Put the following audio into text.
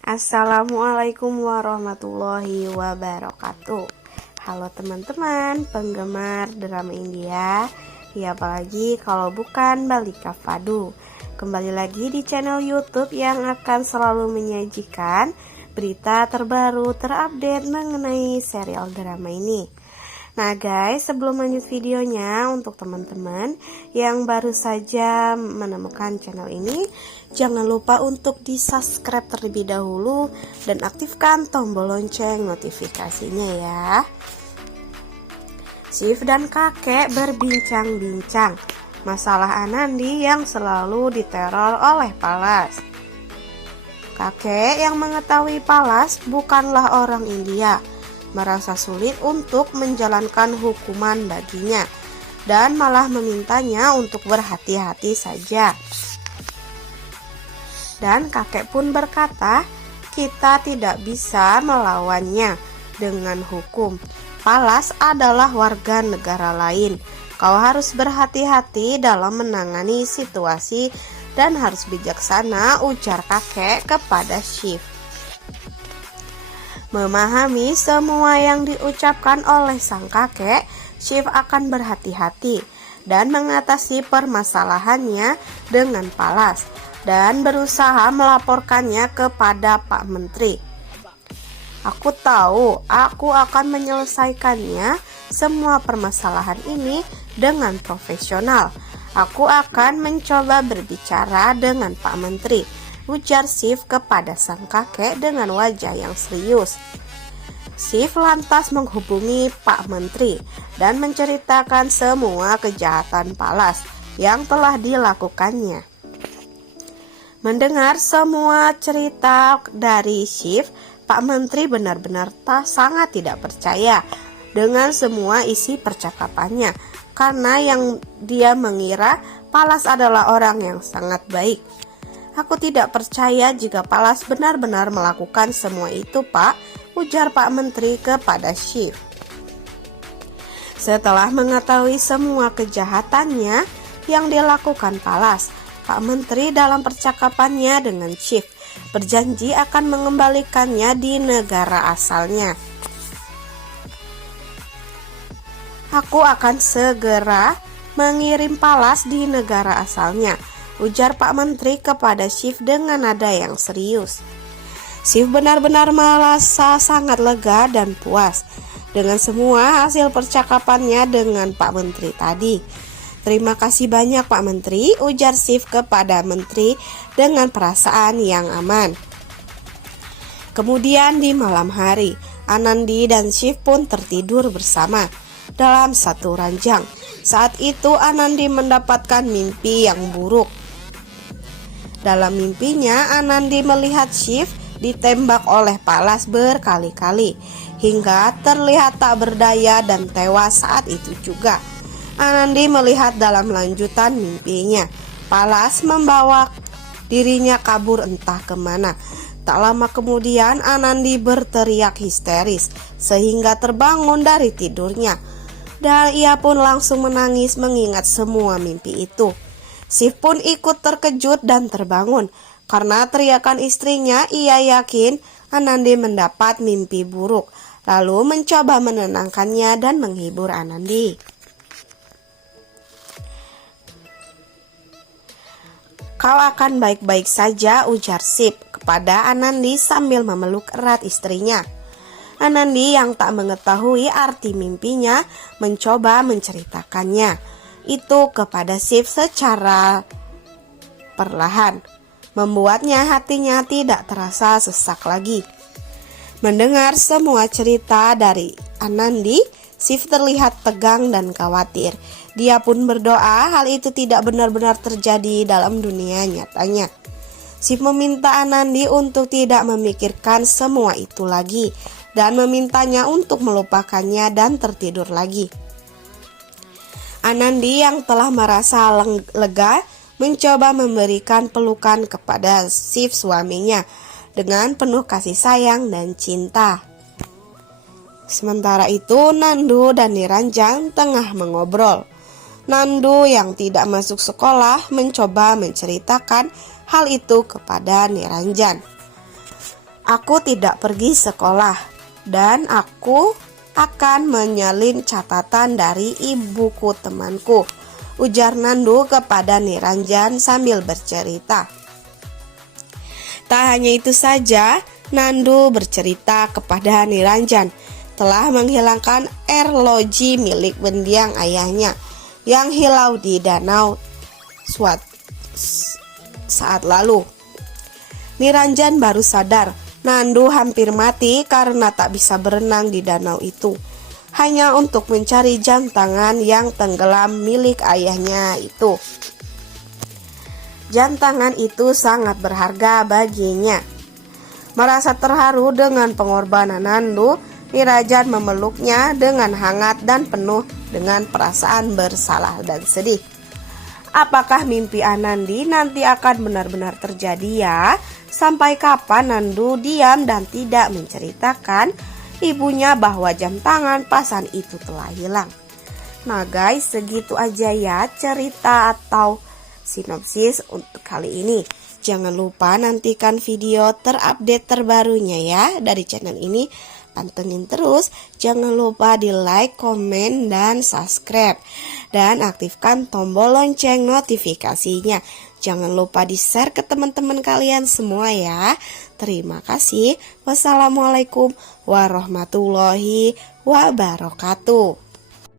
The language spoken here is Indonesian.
Assalamualaikum warahmatullahi wabarakatuh. Halo teman-teman penggemar drama India. Ya apalagi kalau bukan Balika Fadu. Kembali lagi di channel YouTube yang akan selalu menyajikan berita terbaru terupdate mengenai serial drama ini. Nah guys, sebelum lanjut videonya, untuk teman-teman yang baru saja menemukan channel ini, jangan lupa untuk di subscribe terlebih dahulu dan aktifkan tombol lonceng notifikasinya ya. Shiv dan kakek berbincang-bincang masalah Anandi yang selalu diteror oleh Palas. Kakek yang mengetahui Palas bukanlah orang India merasa sulit untuk menjalankan hukuman baginya dan malah memintanya untuk berhati-hati saja. Dan kakek pun berkata, kita tidak bisa melawannya dengan hukum. Palas adalah warga negara lain. Kau harus berhati-hati dalam menangani situasi dan harus bijaksana, ujar kakek kepada Shiv. Memahami semua yang diucapkan oleh sang kakek, Shiv akan berhati-hati dan mengatasi permasalahannya dengan Palas dan berusaha melaporkannya kepada Pak Menteri. Aku tahu aku akan menyelesaikannya semua permasalahan ini dengan profesional. Aku akan mencoba berbicara dengan Pak Menteri, ujar Shiv kepada sang kakek dengan wajah yang serius. Shiv lantas menghubungi Pak Menteri dan menceritakan semua kejahatan Palas yang telah dilakukannya. Mendengar semua cerita dari Shiv, Pak Menteri benar-benar sangat tidak percaya dengan semua isi percakapannya, karena yang dia mengira Palas adalah orang yang sangat baik. Aku tidak percaya jika Palas benar-benar melakukan semua itu, Pak, ujar Pak Menteri kepada Shiv. Setelah mengetahui semua kejahatannya yang dilakukan Palas, Pak Menteri dalam percakapannya dengan Shiv berjanji akan mengembalikannya di negara asalnya. Aku akan segera mengirim Palas di negara asalnya, ujar Pak Menteri kepada Shiv dengan nada yang serius. Shiv benar-benar merasa sangat lega dan puas dengan semua hasil percakapannya dengan Pak Menteri tadi. Terima kasih banyak Pak Menteri, ujar Shiv kepada Menteri dengan perasaan yang aman. Kemudian di malam hari, Anandi dan Shiv pun tertidur bersama dalam satu ranjang. Saat itu Anandi mendapatkan mimpi yang buruk. Dalam mimpinya, Anandi melihat Shiv ditembak oleh Palas berkali-kali hingga terlihat tak berdaya dan tewas saat itu juga. Anandi melihat dalam lanjutan mimpinya, Palas membawa dirinya kabur entah kemana. Tak lama kemudian Anandi berteriak histeris sehingga terbangun dari tidurnya, dan ia pun langsung menangis mengingat semua mimpi itu. Shiv pun ikut terkejut dan terbangun. Karena teriakan istrinya, ia yakin Anandi mendapat mimpi buruk, lalu mencoba menenangkannya dan menghibur Anandi. Kau akan baik-baik saja, ujar Shiv kepada Anandi sambil memeluk erat istrinya. Anandi yang tak mengetahui arti mimpinya mencoba menceritakannya itu kepada Shiv secara perlahan, membuatnya hatinya tidak terasa sesak lagi. Mendengar semua cerita dari Anandi, Shiv terlihat tegang dan khawatir. Dia pun berdoa hal itu tidak benar-benar terjadi dalam dunia nyatanya. Shiv meminta Anandi untuk tidak memikirkan semua itu lagi dan memintanya untuk melupakannya dan tertidur lagi. Anandi yang telah merasa lega mencoba memberikan pelukan kepada Shiv suaminya dengan penuh kasih sayang dan cinta. Sementara itu Nandu dan Niranjan tengah mengobrol. Nandu yang tidak masuk sekolah mencoba menceritakan hal itu kepada Niranjan. Aku tidak pergi sekolah dan aku akan menyalin catatan dari ibuku temanku, ujar Nandu kepada Niranjan sambil bercerita. Tak hanya itu saja, Nandu bercerita kepada Niranjan telah menghilangkan arloji milik mendiang ayahnya yang hilang di danau saat lalu. Niranjan baru sadar Nandu hampir mati karena tak bisa berenang di danau itu, hanya untuk mencari jam tangan yang tenggelam milik ayahnya itu. Jam tangan itu sangat berharga baginya. Merasa terharu dengan pengorbanan Nandu, Niranjan memeluknya dengan hangat dan penuh dengan perasaan bersalah dan sedih. Apakah mimpi Anandi nanti akan benar-benar terjadi ya? Sampai kapan Nandu diam dan tidak menceritakan ibunya bahwa jam tangan pasan itu telah hilang? Nah guys, segitu aja ya cerita atau sinopsis untuk kali ini. Jangan lupa nantikan video terupdate terbarunya ya dari channel ini. Pantengin terus, jangan lupa di like, komen, dan subscribe. Dan aktifkan tombol lonceng notifikasinya. Jangan lupa di share ke teman-teman kalian semua ya. Terima kasih. Wassalamualaikum warahmatullahi wabarakatuh.